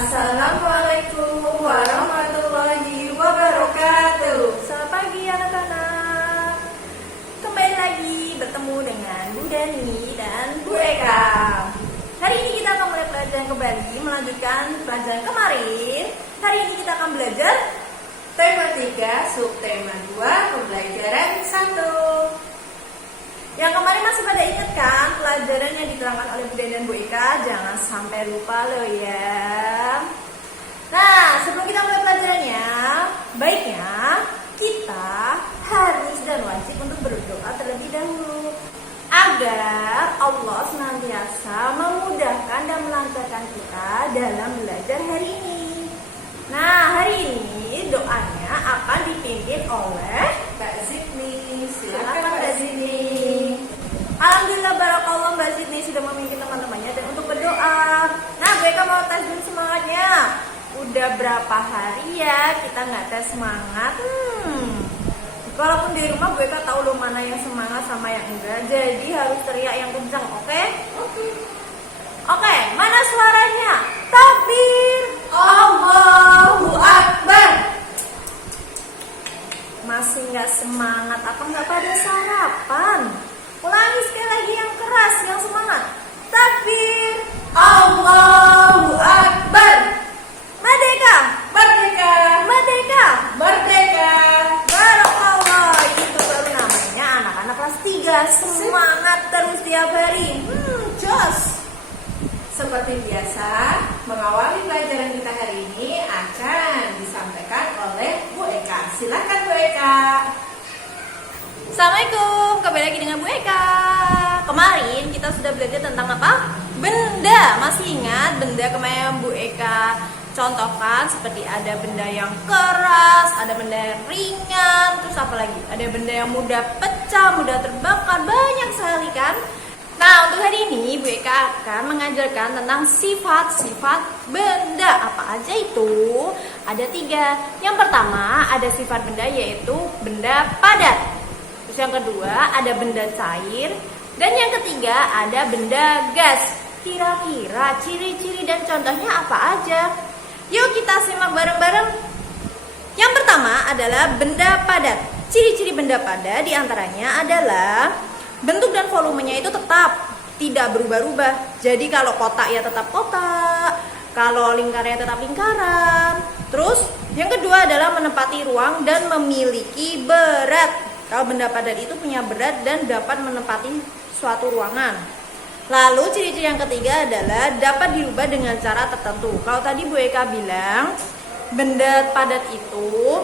Assalamualaikum warahmatullahi wabarakatuh. Selamat pagi anak-anak. Kembali lagi bertemu dengan Bu Dani dan Bu Eka. Hari ini kita akan mulai pelajaran kembali, melanjutkan pelajaran kemarin. Hari ini kita akan belajar Tema 3, subtema 2, pembelajaran 1. yang kemarin masih pada ingat kan pelajaran yang diterangkan oleh Bu Dani dan Bu Eka? Jangan sampai lupa loh ya. Nah, sebelum kita mulai pelajarannya, baiknya kita harus dan wajib untuk berdoa terlebih dahulu agar Allah senantiasa memudahkan dan melancarkan kita dalam belajar hari ini. Nah, hari ini doanya akan dipimpin oleh Mbak Zidni, Silakan, silakan Mbak Zidni. Alhamdulillah, barakallah, Mbak Zidni sudah memimpin teman-temannya dan untuk berdoa. Nah, mereka mau tes dulu semangatnya. Udah berapa hari ya kita nggak tes semangat? Walaupun di rumah gue kan tahu lo mana yang semangat sama yang enggak. Jadi harus teriak yang kencang, oke? Oke, mana suaranya? Takbir! Allahu Akbar. Masih nggak semangat? Apa nggak pada sarapan? Ulangi sekali lagi yang keras, yang semangat. Takbir! Allahu Akbar. Merdeka! Merdeka. Merdeka! Merdeka. Barakallah, itu baru namanya anak-anak kelas 3. Semangat terus tiap hari. Jos. Seperti biasa, mengawali pelajaran kita hari ini akan disampaikan oleh Bu Eka. Silakan Bu Eka. Assalamualaikum, kembali lagi dengan Bu Eka. Kemarin kita sudah belajar tentang apa? Benda. Masih ingat benda kemarin yang Bu Eka contohkan? Seperti ada benda yang keras, ada benda yang ringan, terus apa lagi? Ada benda yang mudah pecah, mudah terbakar, banyak sekali kan? Nah, untuk hari ini Bu Eka akan mengajarkan tentang sifat-sifat benda. Apa aja itu? Ada 3. Yang pertama ada sifat benda yaitu benda padat. Terus yang kedua ada benda cair. Dan yang ketiga ada benda gas. Kira-kira ciri-ciri dan contohnya apa aja? Yuk kita simak bareng-bareng. Yang pertama adalah benda padat. Ciri-ciri benda padat diantaranya adalah bentuk dan volumenya itu tetap, tidak berubah-ubah. Jadi kalau kotak ya tetap kotak, kalau lingkaran ya tetap lingkaran. Terus yang kedua adalah menempati ruang dan memiliki berat. Kalau benda padat itu punya berat dan dapat menempati suatu ruangan. Lalu ciri-ciri yang ketiga adalah dapat dirubah dengan cara tertentu. Kalau tadi Bu Eka bilang benda padat itu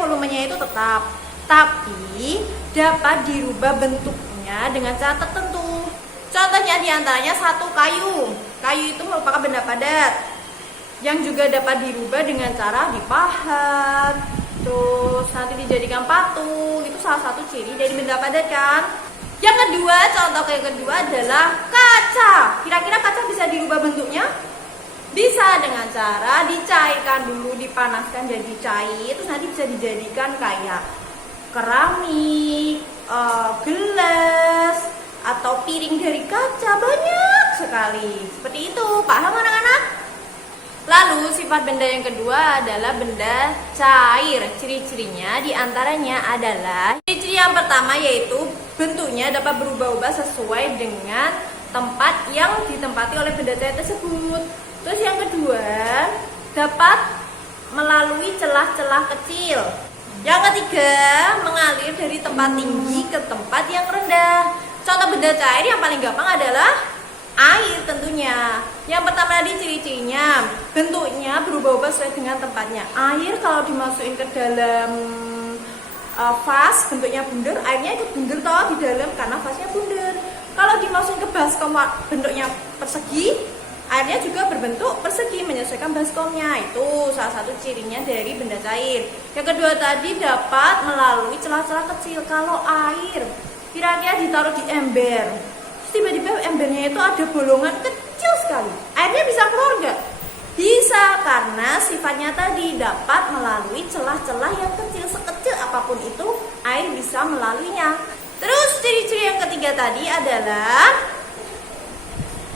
volumenya itu tetap, tapi dapat dirubah bentuknya dengan cara tertentu. Contohnya diantaranya satu kayu. Kayu itu merupakan benda padat yang juga dapat dirubah dengan cara dipahat, terus nanti dijadikan patung. Itu salah satu ciri dari benda padat kan. Yang kedua, contoh yang kedua adalah kaca. Kira-kira kaca bisa dirubah bentuknya? Bisa dengan cara dicairkan dulu, dipanaskan jadi cair, terus nanti bisa dijadikan kayak keramik, gelas, atau piring dari kaca. Banyak sekali. Seperti itu, paham anak-anak? Lalu sifat benda yang kedua adalah benda cair. Ciri-cirinya diantaranya adalah ciri-ciri yang pertama yaitu bentuknya dapat berubah-ubah sesuai dengan tempat yang ditempati oleh benda cair tersebut. Terus yang kedua dapat melalui celah-celah kecil. Yang ketiga mengalir dari tempat tinggi ke tempat yang rendah. Contoh benda cair yang paling gampang adalah air tentunya. Yang pertama tadi ciri-cirinya bentuknya berubah-ubah sesuai dengan tempatnya. Air kalau dimasukin ke dalam vas bentuknya bundar, airnya ikut bundar toh di dalam karena vasnya bundar. Kalau dimasukin ke baskom bentuknya persegi, airnya juga berbentuk persegi menyesuaikan baskomnya. Itu salah satu cirinya dari benda cair. Yang kedua tadi dapat melalui celah-celah kecil. Kalau air kira-kira ditaruh di ember, tiba-tiba embernya itu ada bolongan kecil sekali, airnya bisa keluar nggak? Bisa, karena sifatnya tadi dapat melalui celah-celah yang kecil. Sekecil apapun itu air bisa melaluinya. Terus ciri-ciri yang ketiga tadi adalah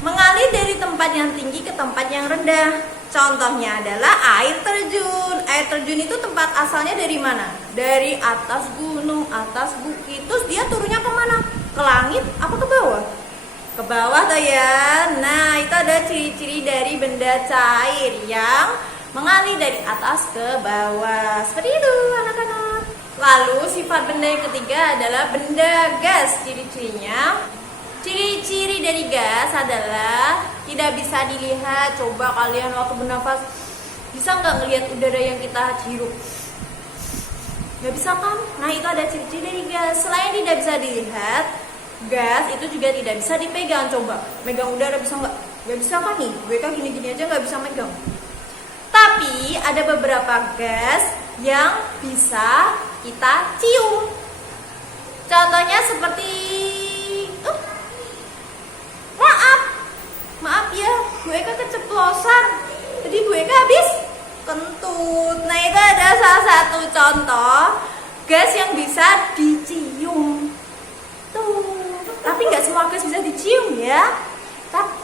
mengalir mengalir dari tempat yang tinggi ke tempat yang rendah. Contohnya adalah air terjun. Air terjun itu tempat asalnya dari mana? Dari atas gunung, atas bukit. Terus dia turunnya kemana? Ke langit apa ke bawah? Ke bawah tuh ya. Nah, itu ada ciri-ciri dari benda cair yang mengalir dari atas ke bawah. Seperti itu anak-anak. Lalu sifat benda yang ketiga adalah benda gas. Ciri-ciri dari gas adalah tidak bisa dilihat. Coba kalian waktu bernafas bisa nggak ngelihat udara yang kita hirup? Nggak bisa kan? Nah, itu ada ciri-ciri dari gas. Selain tidak bisa dilihat, gas itu juga tidak bisa dipegang. Coba megang udara bisa nggak? Nggak bisa kan nih? Gue kan gini-gini aja nggak bisa megang. Tapi ada beberapa gas yang bisa kita cium. Contohnya seperti maaf ya, Bu Eka keceplosan. Jadi Bu Eka habis kentut. Nah, itu ada salah satu contoh gas yang bisa dicium. Tuh, tapi nggak semua gas bisa dicium ya.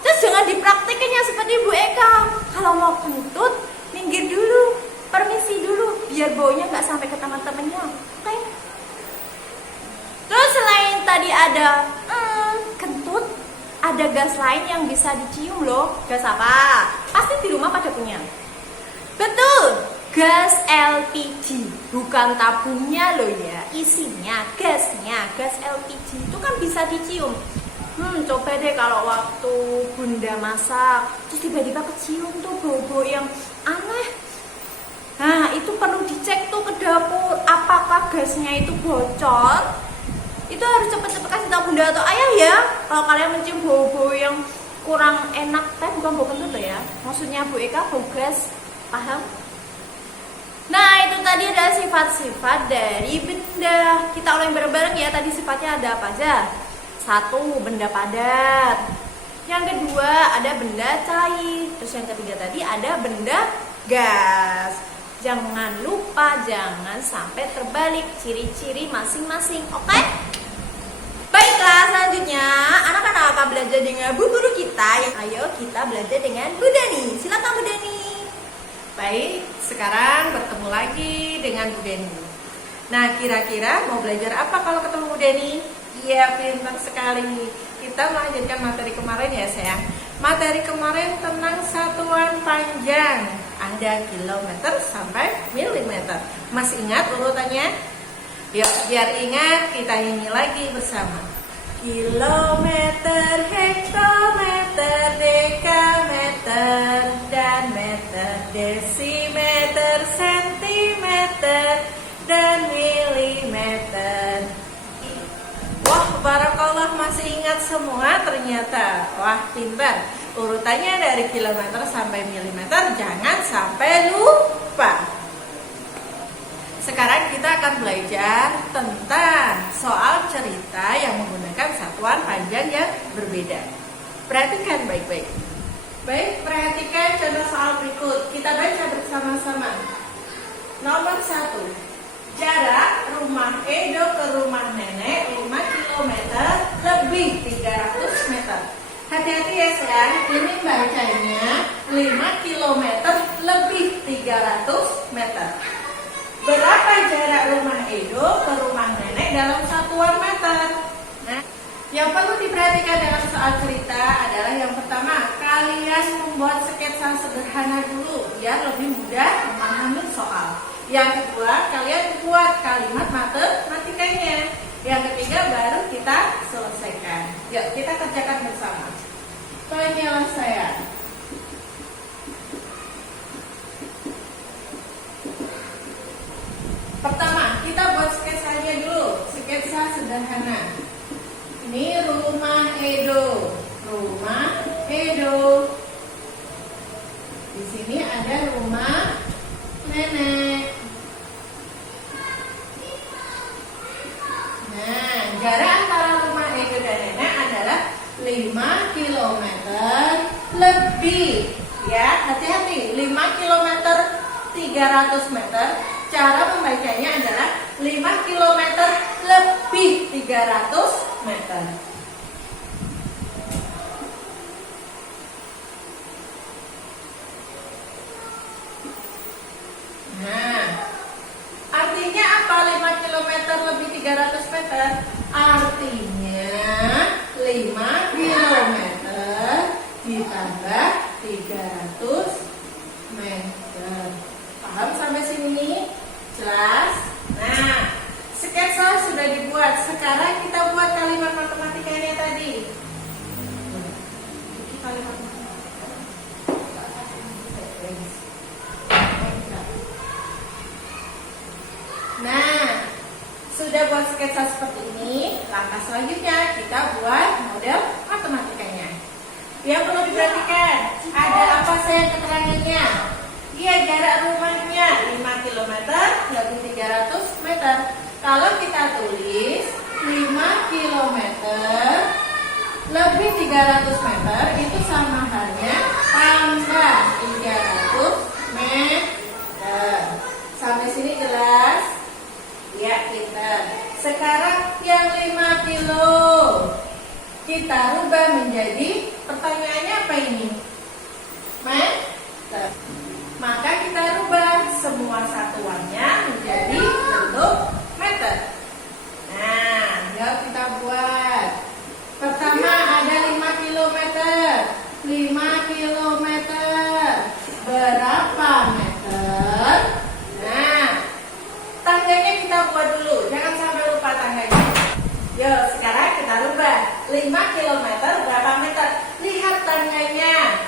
Terus jangan dipraktekannya seperti Bu Eka. Kalau mau kentut, minggir dulu, permisi dulu, biar baunya nggak sampai ke teman-temannya. Oke? Terus selain tadi ada kentut, ada gas lain yang bisa dicium loh. Gas apa? Pasti di rumah pada punya. Betul, gas LPG. Bukan tabungnya loh ya, isinya, gasnya. Gas LPG itu kan bisa dicium. Coba deh kalau waktu bunda masak, terus tiba-tiba kecium tuh bau-bau yang aneh. Nah, itu perlu dicek tuh ke dapur, apakah gasnya itu bocor. Itu harus cepet-cepet kasih tahu bunda atau ayah ya. Kalau kalian mencium bau-bau yang kurang enak, tapi bukan bau kentut ya. Maksudnya Bu Eka bau gas, paham? Nah, itu tadi ada sifat-sifat dari benda. Kita ulang bareng-bareng ya. Tadi sifatnya ada apa aja? 1, benda padat. Yang kedua ada benda cair. Terus yang ketiga tadi ada benda gas. Jangan lupa, jangan sampai terbalik ciri-ciri masing-masing. Oke? Baiklah, selanjutnya anak-anak akan belajar dengan bu guru kita. Ayo kita belajar dengan Bu Deni. Silakan Bu Deni. Baik, sekarang bertemu lagi dengan Bu Deni. Nah, kira-kira mau belajar apa kalau ketemu Bu Deni? Iya, pintar sekali. Kita melanjutkan materi kemarin ya sayang. Materi kemarin tentang satuan panjang. Ada kilometer sampai milimeter. Masih ingat urutannya? Yuk, biar ingat kita nyanyi lagi bersama. Kilometer, hektometer, dekameter, dan meter, desimeter, sentimeter, dan milimeter. Wah, barakallah masih ingat semua ternyata. Wah, pintar. Urutannya dari kilometer sampai milimeter, jangan sampai lupa. Sekarang kita akan belajar tentang soal cerita yang menggunakan satuan panjang yang berbeda. Perhatikan baik-baik. Baik, perhatikan contoh soal berikut. Kita baca bersama-sama. Nomor 1. Jarak rumah Edo ke rumah nenek 5 km lebih 300 meter. Hati-hati ya sayang, ini bacanya 5 km lebih 300 meter. Berapa jarak rumah Edo ke rumah nenek dalam satuan meter? Nah, yang perlu diperhatikan dalam soal cerita adalah yang pertama, kalian membuat sketsa sederhana dulu biar lebih mudah memahami soal. Yang kedua, kalian buat kalimat matematikanya. Yang ketiga, baru kita selesaikan. Yuk, kita kerjakan bersama. Penyelesaian. Pertama, kita buat sketsanya dulu. Sketsa sederhana. Ini rumah Edo. Rumah Edo. Di sini ada rumah nenek. Nah, jarak antara rumah Edo dan nenek adalah 5 km lebih. Ya, hati-hati. 5 km 300 meter. Cara membacanya adalah 5 km lebih 300 meter. meter. Artinya 5 kilometer ditambah 300 meter. Paham sampai sini? Jelas? Nah, sketsa sudah dibuat. Sekarang kita buat kalimat matematikanya tadi. Kalimat matematika. Nah, sudah buat sketsa seperti ini. Langkah selanjutnya kita buat model matematikanya. Yang perlu diperhatikan, ada apa saja keterangannya? Iya, jarak rumahnya 5 km lebih 300 meter. Kalau kita tulis 5 km lebih 300 meter itu sama halnya tambah 300 meter. Sampai sini jelas? Ya, kita. Sekarang yang 5 kilo kita rubah menjadi, pertanyaannya apa ini? Meter. Maka kita rubah semua satuannya menjadi bentuk meter. Nah, tinggal kita buat. Pertama ada 5 km. 5 km berapa meter? Nah, tangganya kita buat dulu. Jangan sampai lupa tangganya. Yuk, sekarang kita rubah. 5 km berapa meter? Lihat tangganya.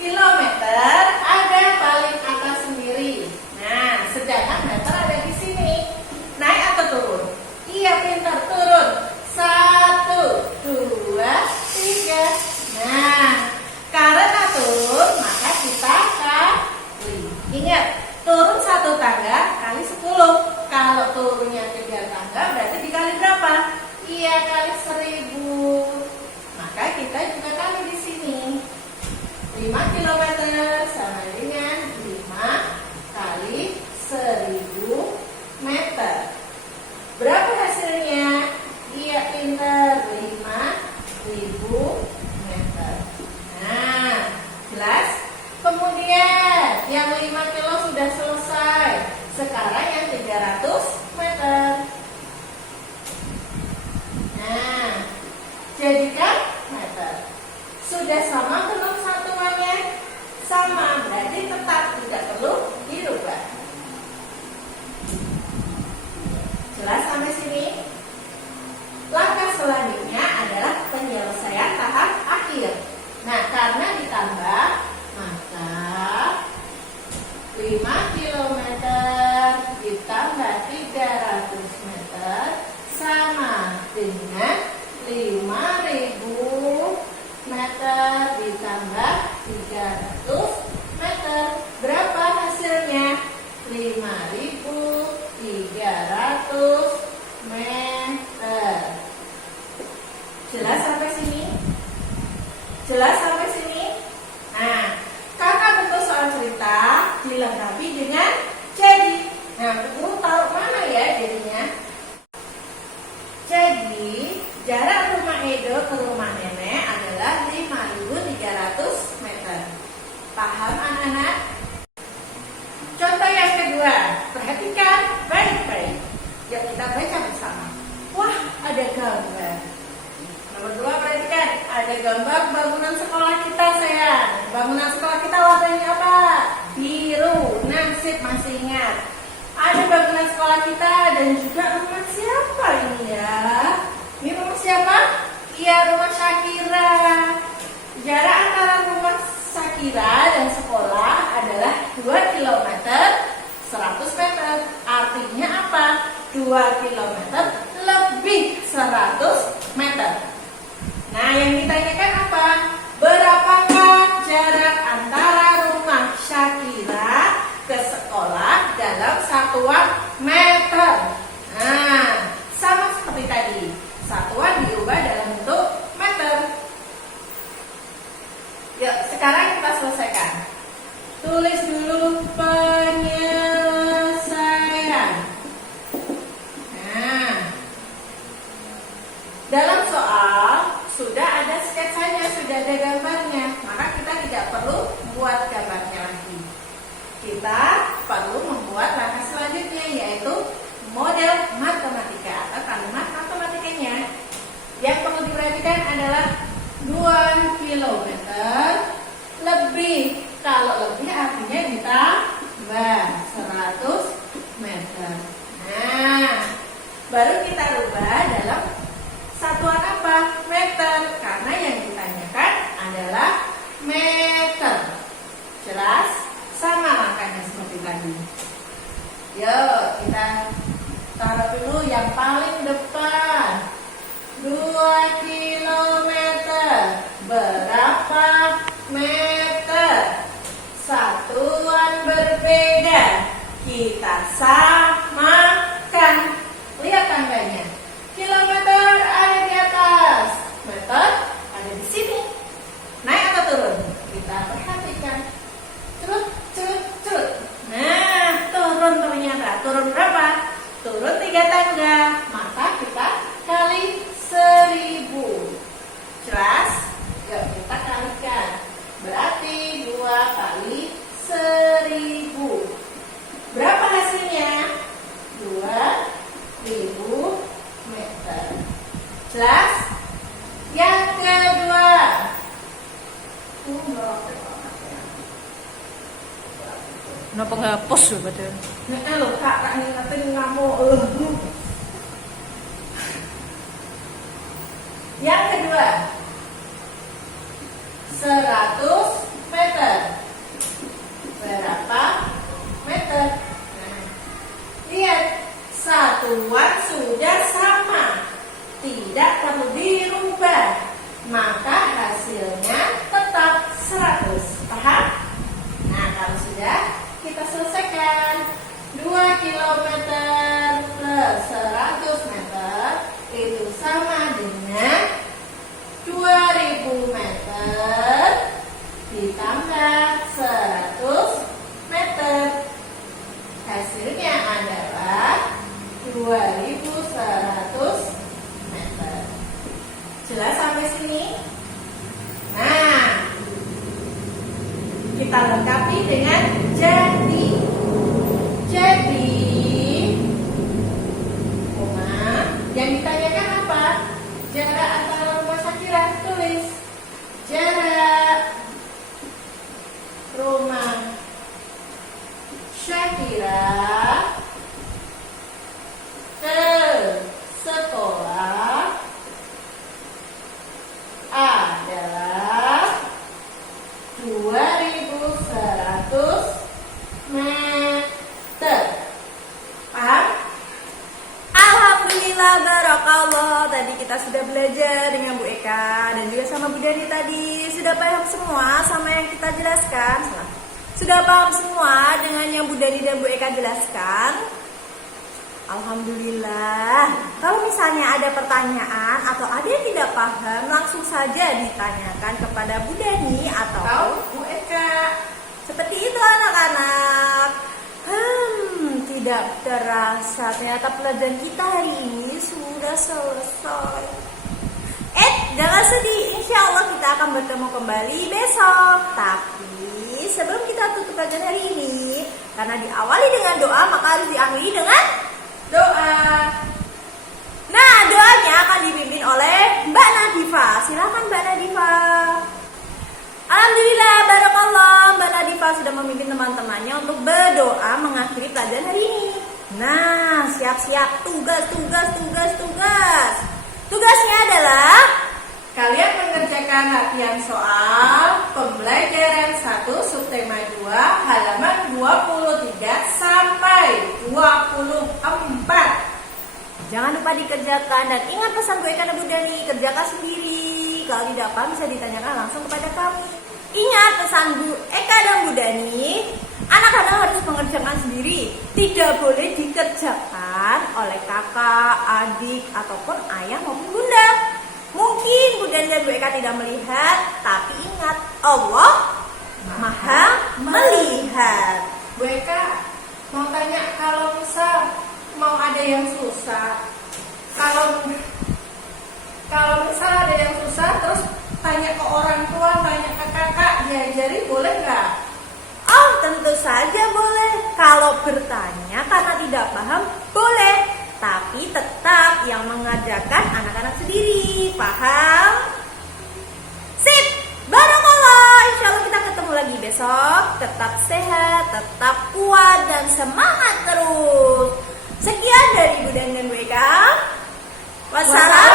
Kilometer ada paling atas sendiri. Nah, sedangkan meter ada di sini. Naik atau turun? Iya, pintar, turun. 1, 2, 3. Nah, karena turun maka kita kali. Ingat, turun 1 tangga kali 10. Kalau turunnya 3 tangga berarti dikali berapa? Iya, kali 1000. Maka kita juga kali di sini. 5 km sama dengan 5 kali 1000 meter. Berapa hasilnya? Iya, pintar, 5000 meter. Nah, jelas? Kemudian yang 5 kilo sudah selesai. Sekarang yang 300 meter. Nah, jadikan meter. Sudah sama belum satuannya? Sama, berarti tetap tidak perlu dirubah. Jelas sampai sini? Langkah selanjutnya adalah penyelesaian tahap akhir. Nah, karena ditambah, maka 5 km ditambah 300 meter sama dengan 5000 meter ditambah 300 meter. Berapa hasilnya? 5300 meter. Jelas sampai sini? Jelas sampai sini? Nah, karena bentuk soal cerita dilengkapi dengan jadi. Nah, guru taruh mana ya jadinya? Jadi, jarak rumah Edo ke rumah nenek adalah 5300 meter. Paham anak-anak? Contoh yang kedua, perhatikan baik-baik. Yuk kita baca bersama. Wah, ada gambar. Nomor 2, perhatikan. Ada gambar bangunan sekolah kita, sayang. Bangunan sekolah kita warnanya apa? Biru. Nasib masih ingat. Ada bangunan sekolah kita dan juga rumah siapa ini ya? Ini rumah siapa? Iya, rumah Syakira. Jarak antara rumah Syakira dan sekolah adalah 2 km 100 meter. Artinya apa? 2 km lebih 100 meter. Nah, yang ditanyakan apa? Berapakah jarak antara rumah Syakira ke sekolah dalam satuan meter? Nah, sama seperti tadi. Satuan diubah dalam bentuk meter. Yuk, sekarang kita selesaikan. Tulis dulu penyelesaian. Nah, dalam soal sudah ada sketsanya, sudah ada gambarnya. Maka kita tidak perlu buat gambarnya lagi. Kita perlu membuat langkah selanjutnya, yaitu model matematika atau kalimat matematika. kilometer lebih. Kalau lebih artinya ditambah 100 meter. Nah, baru kita rubah dalam satuan apa? Meter. Karena yang ditanyakan adalah meter. Jelas? Sama langkahnya seperti tadi. Yuk, kita taruh dulu yang paling depan. 2 kilometer. Berapa meter? Satuan berbeda. Kita samakan. Lihat tandanya. Kilometer ada di atas, meter ada di sini. Naik atau turun? Kita perhatikan. Cerut, cerut, cerut. Nah, turun ternyata. Turun berapa? Turun 3 tangga. Maka kita kali 1000. Jelas? Yuk kita kalikan. Berarti 2 kali 1000. Berapa hasilnya? 2000 meter. Jelas? Yang kedua. Kenapa nggak hapus loh betul? Nah, lo kak ingetin ngamuk. Yang kedua. 100 meter. Berapa meter? Nah, lihat, satuan sudah sama, tidak perlu dirubah, maka hasilnya tetap 100. Paham? Nah, kalau sudah, kita selesaikan. 2 kilometer plus 100 meter itu sama dengan 2000 meter ditambah 100 meter. Hasilnya adalah 2100 meter. Jelas sampai sini? Nah, kita lengkapi dengan jadi. Yang ditanyakan apa? Jarak antara rumah Syakira. Tulis jarak rumah Syakira ke sekolah adalah 2100 meter. Paham? Alhamdulillah, barakallah. Tadi kita sudah belajar dengan Bu Eka dan juga sama Bu Dani tadi. Sudah paham semua sama yang kita jelaskan? Sudah paham semua dengan yang Bu Dani dan Bu Eka jelaskan? Alhamdulillah. Kalau misalnya ada pertanyaan atau ada yang tidak paham, langsung saja ditanyakan kepada Bu Dani atau Bu Eka. seperti itu anak-anak. Tidak terasa ternyata pelajaran kita hari ini sudah selesai. Jangan sedih, insya Allah kita akan bertemu kembali besok. Tapi sebelum kita tutup pelajaran hari ini, karena diawali dengan doa, maka harus diakhiri dengan Doa. Nah, doanya akan dipimpin oleh Mbak Nadifa. Silakan Mbak Nadifa. Alhamdulillah, barakallah, Mbak Nadifa sudah memimpin teman-temannya untuk berdoa mengakhiri pelajaran hari ini. Nah, siap-siap, tugas. Tugasnya adalah Kalian mengerjakan latihan soal pembelajaran 1 subtema 2 halaman 23 sampai 24. jangan lupa dikerjakan dan ingat pesan Bu Eka dan Bu Dani, kerjakan sendiri. Kalau tidak paham bisa ditanyakan langsung kepada kami. Ingat pesan Bu Eka dan Bu Dani, anak-anak harus mengerjakan sendiri. Tidak boleh dikerjakan oleh kakak, adik, ataupun ayah maupun bunda. Mungkin Bu Dani dan Bu Eka tidak melihat, tapi ingat Allah Maha melihat. Bu Eka mau tanya, kalau misal mau ada yang susah, kalau misal ada yang susah terus tanya ke orang tua, tanya ke kakak, diajari boleh nggak? Oh, tentu saja boleh. Kalau bertanya karena tidak paham, boleh. Tapi tetap yang mengajarkan anak-anak sendiri. Paham? Sip! tetap sehat, tetap kuat, dan semangat terus. Sekian dari Ibu dan WK. Wassalamualaikum